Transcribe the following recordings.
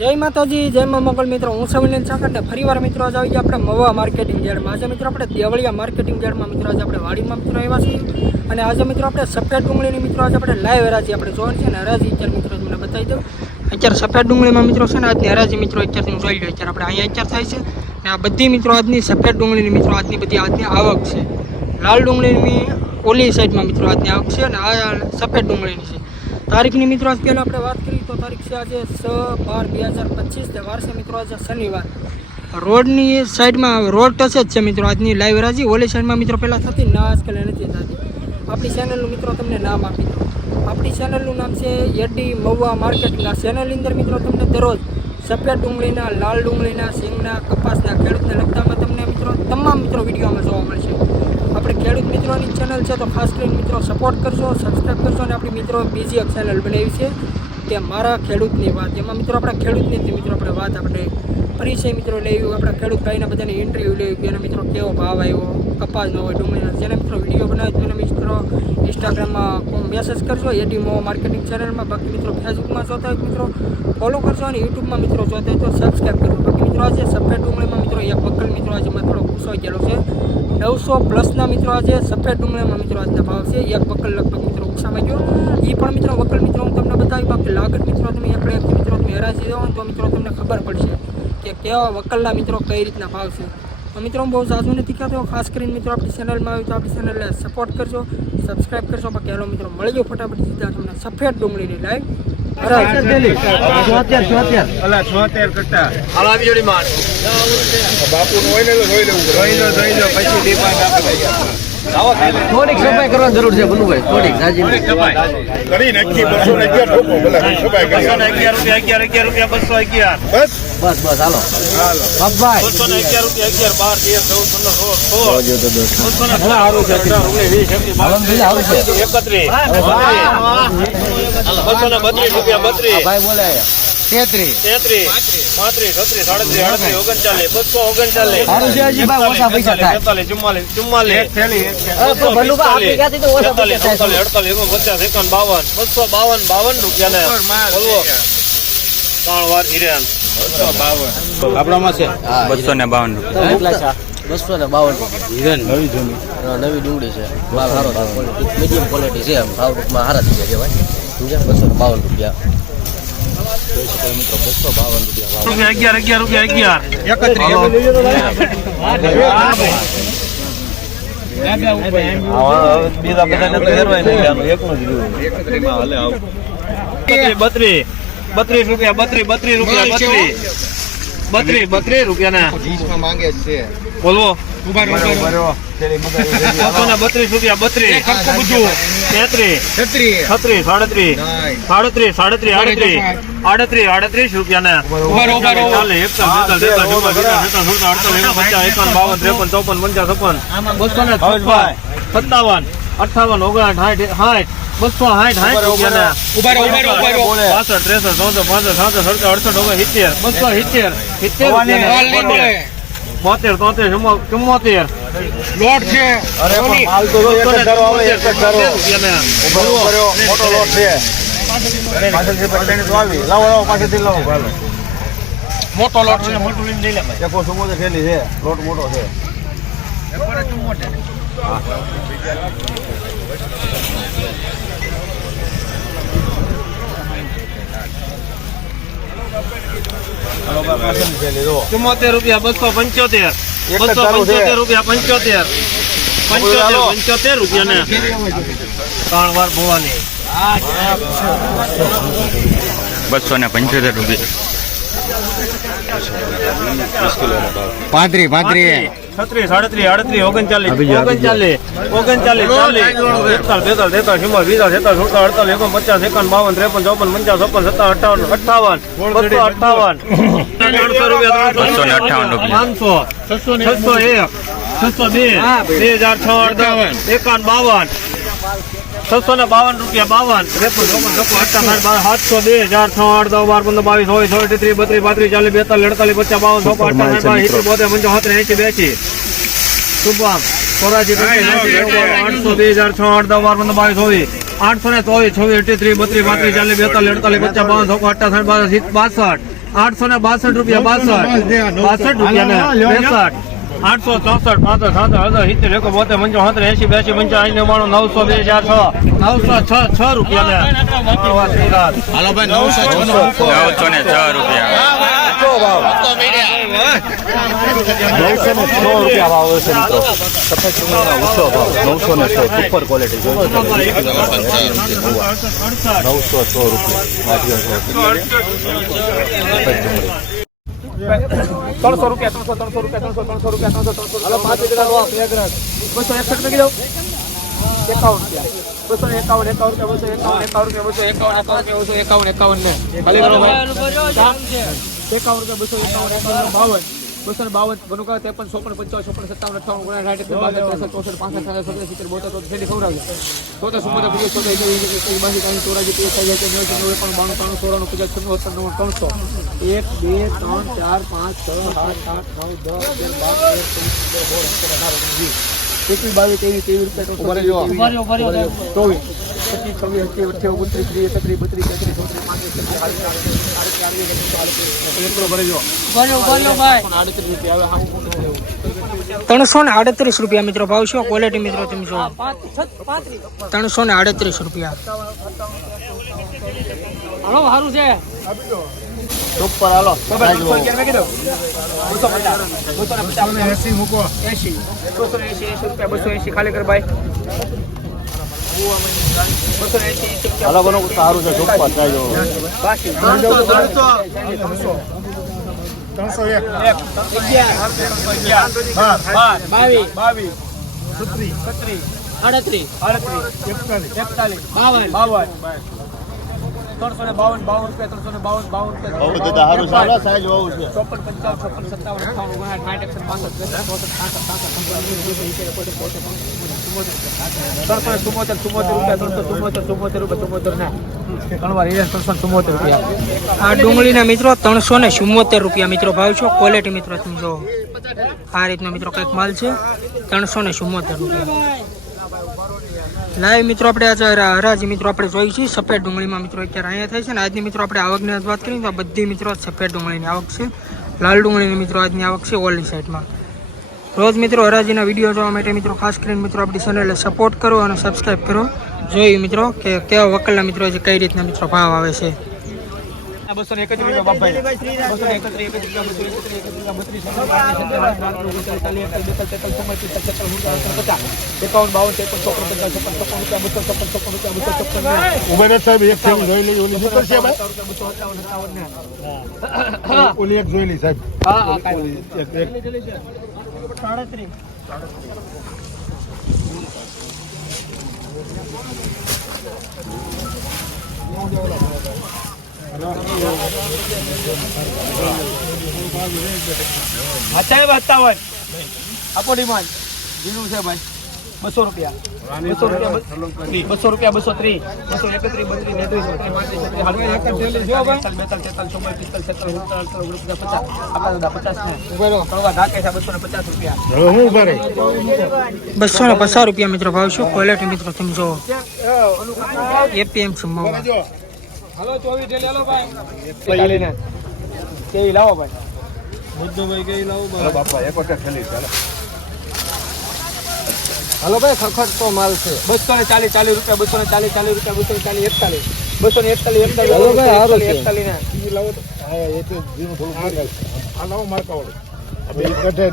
જય માતાજી, જય મા મોગલ મિત્રો. હું સવિનયન સાકર ને ફરીવાર મિત્રો આજે આવી ગયા આપણે મવા માર્કેટિંગ યાર્ડમાં. આજે મિત્રો આપણે દેવળિયા માર્કેટિંગ યાર્ડમાં મિત્રો આજે આપણે વાડીમાં મિત્રો આવ્યા છીએ. અને આજે મિત્રો આપણે સફેદ ડુંગળીની મિત્રો આજે આપણે લાઈવ હરાજી આપણે જોવાની છે. ને હરાજી અત્યારે મિત્રો તમને બતાવી દઉં. અત્યારે સફેદ ડુંગળીમાં મિત્રો છે ને આજની હરાજી મિત્રો અત્યારથી હું જોઈ લો અત્યારે આપણે અહીંયા અત્યારે થાય છે. ને આ બધી મિત્રો આજની સફેદ ડુંગળીની મિત્રો આજની બધી આજની આવક છે. લાલ ડુંગળીની ઓલી સાઈડમાં મિત્રો આજની આવક છે. અને આ સફેદ ડુંગળીની છે. તારીખની મિત્રો, આજ પહેલાં આપણે વાત કરીએ તો તારીખ છે આજે છ બાર બે હજાર પચીસ તે વાર છે મિત્રો, આજે શનિવાર. રોડની સાઈડમાં, રોડ ટચ જ છે મિત્રો, આજની લાઈવ રાજી. ઓલી સાઈડમાં મિત્રો, પહેલાં થતી ના, આજકાલ નથી થતી. આપણી ચેનલનું મિત્રો, તમને નામ આપી આપણી ચેનલનું નામ છે એડી મહુવા માર્કેટિંગ આ ચેનલની અંદર મિત્રો, તમને દરરોજ સફેદ ડુંગળીના, લાલ ડુંગળીના, સિંગના, કપાસના ખેડૂતને લગતામાં તમને મિત્રો, તમામ મિત્રો વિડીયોમાં જોવા મળશે આપણે ખેડૂત મિત્રોની ચેનલ છે, તો ખાસ કરીને મિત્રો સપોર્ટ કરજો સબસ્ક્રાઈબ કરજો અને આપણી મિત્રો બીજી ચેનલ બનાવી છે કે મારા ખેડૂતની વાત. એમાં મિત્રો આપણા ખેડૂતની જ મિત્રો આપણે વાત આપણે પરિચય મિત્રો લેવી આપણા ખેડૂત ભાઈના બધાને ઇન્ટરવ્યૂ લેવી એના મિત્રો કેવો ભાવ આવ્યો કપાસનો હોય ડુંગળીનો જેને મિત્રો વીડિયો બનાવે તેને મિત્રો ઇન્સ્ટાગ્રામમાં મેસેજ કરજો એડી મો માર્કેટિંગ ચેનલમાં બાકી મિત્રો ફેસબુકમાં જોતા હોય તો મિત્રો ફોલો કરજો અને યુટ્યુબમાં મિત્રો જોતા હોય તો સબસ્ક્રાઈબ કરજો. મિત્રો આજે સફેદ ડુંગળીમાં મિત્રો એક વકલ મિત્રો આજે મેં થોડો ગુસ્સો ગયેલો છે. નવસો પ્લસના મિત્રો આજે સફેદ ડુંગળીમાં મિત્રો આજના ભાવ છે. એક વકલ લગભગ મિત્રો ઉછામાં ગયો. એ પણ મિત્રો વકલ મિત્રો, હું તમને બતાવી બાકી લાગત મિત્રો તમે એકડે એક મિત્રો તમે હેરાશી દો તો મિત્રો તમને ખબર પડશે કે કેવા વકલના મિત્રો કઈ રીતના ભાવ છે. તો મિત્રો હું બહુ સાધુ નથી કહેતો, ખાસ કરીને મિત્રો આપણી ચેનલમાં આવી તો આપણી ચેનલને સપોર્ટ કરજો સબસ્ક્રાઈબ કરજો, બાકી હેલો મિત્રો મળી જાઓ ફટાફટ સીધા તમને સફેદ ડુંગળીની લાઈવ થોડીક સફાઈ કરવાની જરૂર છે બનુભાઈ થોડીક રાજી કરી નાખી બસો ને અગિયાર ઠોકો પેલા સફાઈ કરી બસો ને અગિયાર રૂપિયા અગિયાર અગિયાર રૂપિયા બસો અગિયાર. બસ? બસ બસ હાલો. બાપભાઈ બસો ને અગિયાર રૂપિયા અગિયાર બાર બસો બસો બસો છે? બાવન બસો બાવન બાવન રૂપિયા. ને બોલવો ત્રણ વાર હિરેન હા, બસો ને બાવન રૂપિયા બસો ને બાવન હિરન નવી જૂની. નવી ડુંગળી છે. માલ સારો છે. મીડિયમ ક્વોલિટી છે એમ. ભાવ ટૂંકમાં સારા થઈ જાય કહેવાય સમજ્યા? બસો ને બાવન રૂપિયા. બસો બાવન અગિયાર અગિયાર રૂપિયા અગિયાર. બીજા બધાને તો હેરવાય નહીં આનું એકનું જ રહ્યું બત્રીસ બત્રીસ રૂપિયા બત્રીસ બત્રીસ રૂપિયા બત્રીસ. બત્રીસ બત્રીસ રૂપિયાના. ના માંગે છે. બોલવો. બત્રીસ રૂપિયા બત્રીસ. તેત્રીસ. છત્રીસ. સાડત્રીસ. સાડત્રીસ સાડત્રીસ આડત્રીસ. આડત્રીસ આડત્રીસ રૂપિયા ને ચાલીસ એકતાલીસ એકાવન બાવન ત્રેપન ચોપન પંચાવન. છપ્પન બસો ને સત્તાવન. અઠાવન ઓગણ સાઠ સાઠ બસો સાઠ સાઠ રૂપિયા ને. પાસઠ ત્રેસઠ ચૌસઠ પાંસઠ સાસઠ સડસઠ અડસઠ ઓગણ સિત્તેર. બસો સિત્તેર સિત્તેર બોતેર તોતેર ચુમ્મોતેર. લોટ છે. અરે પણ માલ તો એક જ આવે એક જ ધારો. મોટો લોટ છે. પાછળથી પકડીને તો આવી. લાવો લાવો પાછળથી લાવો. ભાલો મોટો લોટ છે. મોટું લઈને લઈ લે ભાઈ એકો સુમોતે છે લોટ મોટો છે. થેલી જુઓ. ચુમ્મોતેર રૂપિયા બસો પંચોતેર. બસો પંચોતેર રૂપિયા પંચોતેર. પંચોતેર પંચોતેર રૂપિયા ને. ત્રણ વાર ભવાની. બસો ને પંચોતેર રૂપિયા. પાંત્રી. પાંત્રી. છત્રીસ સાડત્રીસ આડત્રીસ ઓગણચાલીસ ઓગણચાલીસ ઓગણચાલીસ ચાલીસ એકતાલીસ બેતાલીસ તેતાલીસ ચુમ્માલીસ પિસ્તાલીસ સત્તાવીસ સુડતાલીસ અડતાલીસ ઓગણ પચાસ એકાવન બાવન ત્રેપન ચોપન પંચાવન છપ્પન સત્તાવન અઠાવન અઠાવન બસો અઠાવન ત્રણસો રૂપિયા બસો ને અઠ્ઠાવન રૂપિયા. પાંચસો છસો એક છસો બે બે હજાર છ અડતાવન એકાવન બાવન. છસો ને બાવન રૂપિયા બાવન ત્રેપન ચોપન છપ્પન અઠ્ઠાવન બાર સાતસો બે હજાર છ આઠ દસ બાર પંદર બાવીસ ચોવીસ ચોવીસ ત્રીસ બત્રીસ પાંત્રીસ ચાલીસ બેતાલીસ અડતાલીસ પચાસ બાવન ચોપન અઠ્ઠાવન બાર સિત્તેર બોતેર પંચોતેર એસી બેસી શુભમ સોરાજી આઠસો બે હજાર છ આઠ દસ બાર પંદર બાવીસ ચોવીસ આઠસો ને ચોવીસ છવ્વીસ અઠ્યાત્રીસ બત્રીસ પાંત્રીસ ચાલીસ બેતાલીસ અડતાલીસ પચાસ બાવન ચોપન અઠ્ઠાવન બાસઠ આઠસો ને બાસઠ રૂપિયા બાસઠ બાસઠ રૂપિયા ને ત્રેસઠ આઠસો ચોસઠ પાંસઠ સાત હજાર સિત્તેર એકો બોતેર પંચો સત્તર એસી બેસી પંચાસી નવ્વાણું નવસો બે હજાર છ. નવસો છ છ રૂપિયા હાલો ભાઈ નવસો નવસો ને છ રૂપિયા. નવસો ને સો રૂપિયા ત્રણસો રૂપિયા ત્રણસો ત્રણસો રૂપિયા ત્રણસો ત્રણસો રૂપિયા ત્રણસો ત્રણસો પાંચ બસો એકસઠ લખી દઉં એકાવન રૂપિયા. બસો એકાવન એકાવન રૂપિયા બસો એકાવન એકાવન રૂપિયા બસો એકાવન એકાવન બસો એકાવન એકાવન ને. એકાવન રૂપિયા બસો એકાવન એકાવન બાવન. બસો ને બાવન બનું કરે ત્રેપન ચોપન પંચાવન ચોપન સત્તાવન અઠાવન ઓગણ સાઠ એકસઠ બાસઠ ત્રેસઠ ચોસઠ પાસઠ સાડા સત્તર સિત્તેર બોતેર તોતેર છેલ્લી ખવડાવજો તોતેર ચુમ્મોતેર પચાસ ચોતેર બાસી ત્રાસી ચોરાસી ત્રીસ ચાલીસ નેવું નેવું બાણું ત્રાણું ચોરાણું પચાસ છન્નું સત્તર નવ્વાણું ત્રણસો એક બે ત્રણ ચાર પાંચ છ સાત આઠ નવ દસ અગિયાર બાર તેર ચૌદ પંદર સોળ સત્તર અઢાર ઓગણીસ વીસ એકવીસ બાવીસ ત્રેવીસ ત્રેવીસ રૂપિયા ચોવીસ પચીસ છવ્વીસ અઠ્યાવીસ અઠ્યાવીસ ઓગણત્રીસ ત્રીસ એકત્રીસ બત્રીસ તેત્રીસ ચોત્રીસ પાંત્રીસ છત્રીસ આડત્રીસ આડત્રીસ ત્રણસો ને આડત્રીસ રૂપિયા મિત્રો ભાવ છે ક્વોલિટી મિત્રો તમે જો ત્રણસો ને આડત્રીસ રૂપિયા હાલો સારું છે સુપર હાલો ખાલી કર ભાઈ બસો એસી હાલો બનો સારું છે સુપર ચાલો બાવીસ બાવીસ છત્રીસ આડત્રીસ આડત્રીસ એકતાલીસ બાવન બાવન ત્રણસો ને બાવન બાવન રૂપિયા ત્રણસો ને બાવન બાવન છે ચોપન પંચાવન છપ્પન સત્તાવન અઠાવન ઓગણસાઠ સાઠ એકસઠ પાસઠ ચોસઠ પાંસઠ સાસઠ ત્રણસો ચુમ્મોતેર રૂપિયા ત્રણસો ચુમ્મોતેર રૂપિયા ચુમ્મોતેર ને રૂપિયા આ ડુંગળીના મિત્રો ત્રણસો ને ચુમ્મોતેર રૂપિયા મિત્રો ભાવ છો. ક્વોલિટી મિત્રો તમે જો, આ રીતનો મિત્રો કંઈક માલ છે. ત્રણસો ને ચુમ્મોતેર રૂપિયા. લાઈવ મિત્રો આપણે આજે હરા- હરાજી મિત્રો આપણે જોઈ છીએ સફેદ ડુંગળીમાં મિત્રો અત્યારે અહીંયા થાય છે ને. આજની મિત્રો આપણે આવકની વાત કરીએ તો બધી મિત્રો સફેદ ડુંગળીની આવક છે. લાલ ડુંગળીની મિત્રો આજની આવક છે ઓલી સાઈડમાં. રોજ મિત્રો હરાજીના વીડિયો જોવા માટે મિત્રો ખાસ કરીને મિત્રો આપણી ચેનલને સપોર્ટ કરો અને સબસ્ક્રાઈબ કરો. જોયું મિત્રો કે કેવા વકલના મિત્રો જે કઈ રીતના મિત્રો ભાવ આવે છે. બસો ને એકત્રીસ રૂપિયા બસો એકાવન બાવન ત્રેપન ચોપન પચાસ છપ્પન છપ્પન રૂપિયા બસો છપ્પન છપ્પન રૂપિયા બસો છપ્પન ઊભા સાહેબ એક થેલી જોઈ લઈ ઓલી સુપર છે ભાઈ. બસો સત્તાવન સત્તાવન ને. ઓલી એક જોઈ લઈ સાહેબ. હા હા એક એક. સાડત્રીસ વાંચતા હોય આપો ડિમાન્ડ જીરું છે ભાઈ બસો રૂપિયા બસો રૂપિયા બસો રૂપિયા બસો ત્રીસ બસો એકત્રીસ બત્રીસ તેત્રીસ બસો ને પચાસ રૂપિયા. હવે હું ઊભા બસો રૂપિયા મિત્રો ભાવ શું? ક્વોલિટી મિત્રો તમે જો એપીએમ મવા હલો ચોવીસ ડેલી હલો ભાઈ. કેવી લાવો ભાઈ? મુદ્દુભાઈ કઈ લાવો બાપા એક વખત ચાલો. હલો ભાઈ ખખડ તો માલ છે. બસો ને ચાલીસ ચાલીસ રૂપિયા બસો ને ચાલીસ ચાલીસ રૂપિયા બસો ને ચાલીસ એકતાલીસ. બસો ને એકતાલીસ એકતાલીસ હલો ભાઈ સારું છે. એકતાલીસ ને. લાવો તો. હા એ તો જીનું થોડું આ લાવો મારકા વાળું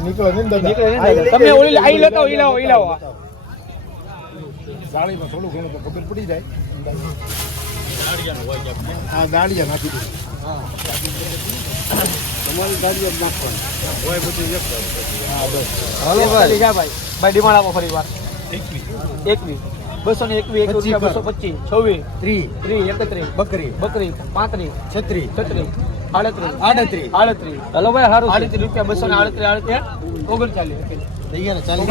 નીકળે નહીં દાદા. નીકળે ને દાદા. તમે ઓલી આઈ લેતા ઈ લાવો ઈ લાવો. દાળીમાં થોડું ઘણું તો ખબર પડી જાય. હા દાળિયા નાખી દઉં તમારી ગાડી જ નાખવાની હોય પછી એક હા બસ. હલો ભાઈ જા ભાઈ. ભાઈ ડિમાન્ડ આપો ફરી વાર. એકવીસ બસો ને એકવીસ એક રૂપિયા બસો પચીસ છવ્વીસ. ત્રી ત્રીસ એકત્રીસ. બકરી. બકરી પાંત્રીસ. છત્રી છત્રીસ. આડત્રીસ. આડત્રીસ. આડત્રીસ. હલો ભાઈ સારું આડત્રીસ રૂપિયા બસો ને આડત્રીસ આડત્રીસ. ઓગણચાલીસ ચાલીસ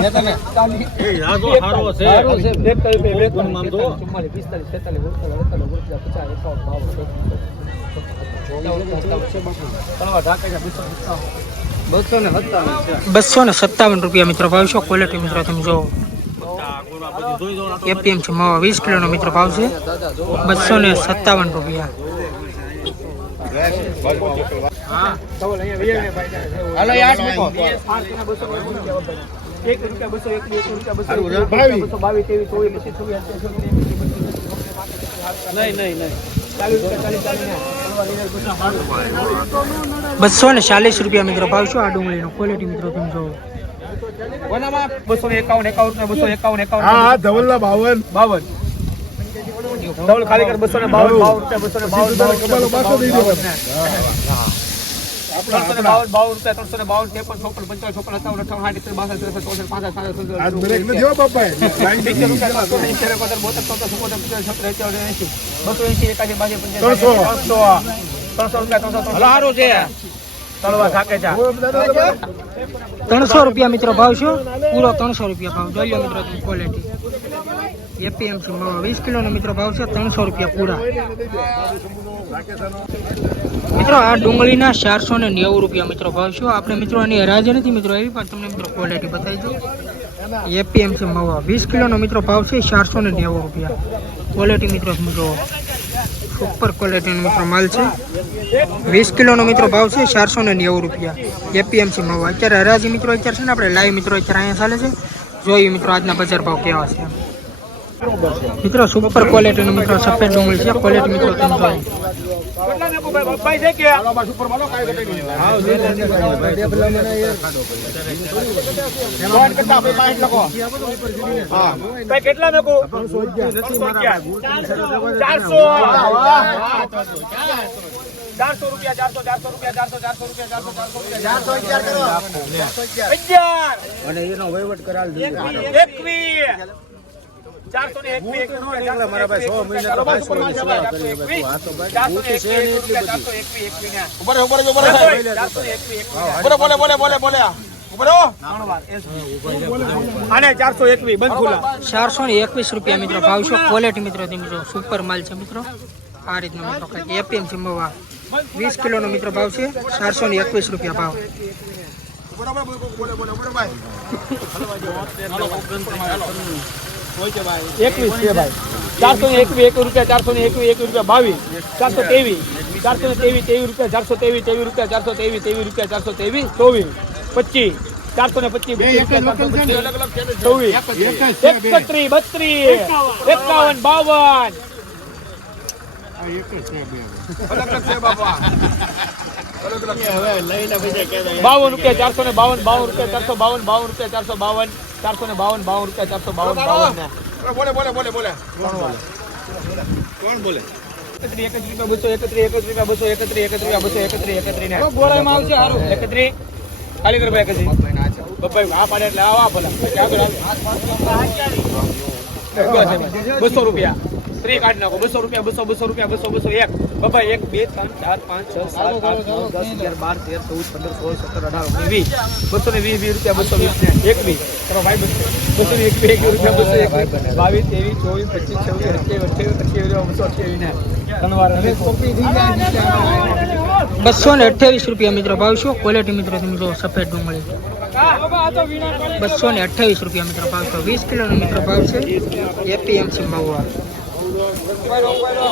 બસો ને સત્તાવન રૂપિયા મિત્રો ભાવ છો ક્વોલિટી મિત્રો તમે જો એપીએમ છે માવા વીસ કિલોનો મિત્રો ભાવ છે બસો ને સત્તાવન રૂપિયા નહીં નહીં નહીં બસો ને ચાલીસ રૂપિયા મિત્રો ભાવ શું આ ડુંગળીનો? ક્વોલિટી મિત્રો તમે જોવો બસો એકાવન એકાવન બસો એકાવન એકાવન. હા ધવલના બાવન. બાવન. ધવલ ખાલી કર બસો ને બાવન બાવન બસો ને બાવન બાવન કપાલો પાછો દઈ દેવાનો. ત્રણસો ને રૂપિયા ને ને મિત્રો ભાવ છે પૂરો ત્રણસો રૂપિયા ભાવ. જોઈ લો મિત્રો ક્વોલિટી એપીએમસી વીસ કિલોનો મિત્રો ભાવ છે ત્રણસો રૂપિયા પૂરા. મિત્રો, આ ડુંગળીના ચારસો ને નેવું રૂપિયા મિત્રો ભાવ છે. આપણે મિત્રો આની હરાજ નથી મિત્રો એવી પણ તમને મિત્રો ક્વોલિટી બતાવી દઉં. એપીએમસી મવા. વીસ કિલોનો મિત્રો ભાવ છે ચારસો ને નેવું રૂપિયા. ક્વોલિટી મિત્રો મિત્રો સુપર ક્વોલિટીનો મિત્રો માલ છે. વીસ કિલોનો મિત્રો ભાવ છે ચારસો ને નેવું રૂપિયા. એપીએમસી મવા. અત્યારે હરાજી મિત્રો અત્યારે છે ને, આપણે લાઈવ મિત્રો અત્યારે અહીંયા ચાલે છે. જોઈએ મિત્રો આજના બજાર ભાવ કેવા છે. મિત્રો સુપર ક્વોલિટીનો મિત્રો સફેદ ડુંગળી છે. ક્વોલિટી મિત્રો તમે જોઈ કેટલા ચારસો. ચારસો રૂપિયા ચારસો ચારસો રૂપિયા ચારસો ચારસો રૂપિયા ચારસો ચારસો રૂપિયા. અગિયાર અને એનો વહીવટ કરાવી એકવીસ. ચારસો ભાઈ ની ચારસો રૂપિયા, ચારસો ચારસો ચારસો ચારસો ને એકવીસ રૂપિયા મિત્રો ભાવ છે ક્વોલિટી મિત્રો મિત્રો સુપર માલ છે મિત્રો. આ રીતનો મિત્રો કંઈક એપીએમસી મવા. વીસ કિલોનો મિત્રો ભાવ છે ચારસો ને એકવીસ રૂપિયા ભાવ. એકવીસ છે ભાઈ. ચારસો ને એકવીસ એક રૂપિયા ચારસો ને એકવીસ એક રૂપિયા બાવીસ ચારસો ત્રેવીસ ચારસો ને ત્રેવીસ ત્રેવીસ રૂપિયા ચારસો ત્રેવીસ ત્રેવીસ રૂપિયા ચારસો ત્રેવીસ ત્રેવીસ રૂપિયા ચારસો ત્રેવીસ ચોવીસ પચીસ ચારસો ને પચીસ ચોવીસ એકત્રીસ બત્રીસ એકાવન બાવન. બાવન રૂપિયા ચારસો ને બાવન બાવન રૂપિયા ચારસો બાવન બાવન રૂપિયા ચારસો બાવન ચારસો ને બાવન બાવન રૂપિયા ચારસો બાવન બાવન ને. બોલે બોલે બોલે બોલે. એકત્રીસ એકત્રીસ રૂપિયા બસો એકત્રીસ એકત્રીસ રૂપિયા બસો એકત્રી એકત્રીસ રૂપિયા બસો એકત્રી એકત્રી ને. આવશે સારું એકત્રી. ખાલી કર ભાઈ એકત્રીસ બબ્બાઈ આ પાડે એટલે આવા ભલા. બસો રૂપિયા. સ્ત્રી કાઢી નાખો. બસો રૂપિયા બસો બસો રૂપિયા બસો બસો એક. બાબા એક બે ત્રણ ચાર પાંચ છ સાત આઠ નવ દસ અગિયાર બાર તેર ચૌદ પંદર સોળ સત્તર અઢાર ઓગણીસ વીસ. બસો ને વીસ વીસ રૂપિયા બસો વીસ ને એકવીસ ચલો ભાઈ બસો બસો ને એક એક રૂપિયા બસો એક બાવીસ ત્રેવીસ ચોવીસ પચીસ છવ્વીસ અઠ્યાવીસ અઠ્યાવીસ અઠ્યાવીસ બસો અઠ્યાવીસ ને. બસો ને અઠ્યાવીસ રૂપિયા મિત્રો ભાવ શું? ક્વોલિટી મિત્રો તમે જો સફેદ ડુંગળી બસો ને અઠ્યાવીસ રૂપિયા મિત્રો ભાવ છો વીસ કિલોનો મિત્રો ભાવ છે. એપીએમસી મહુવા. bueno, bueno.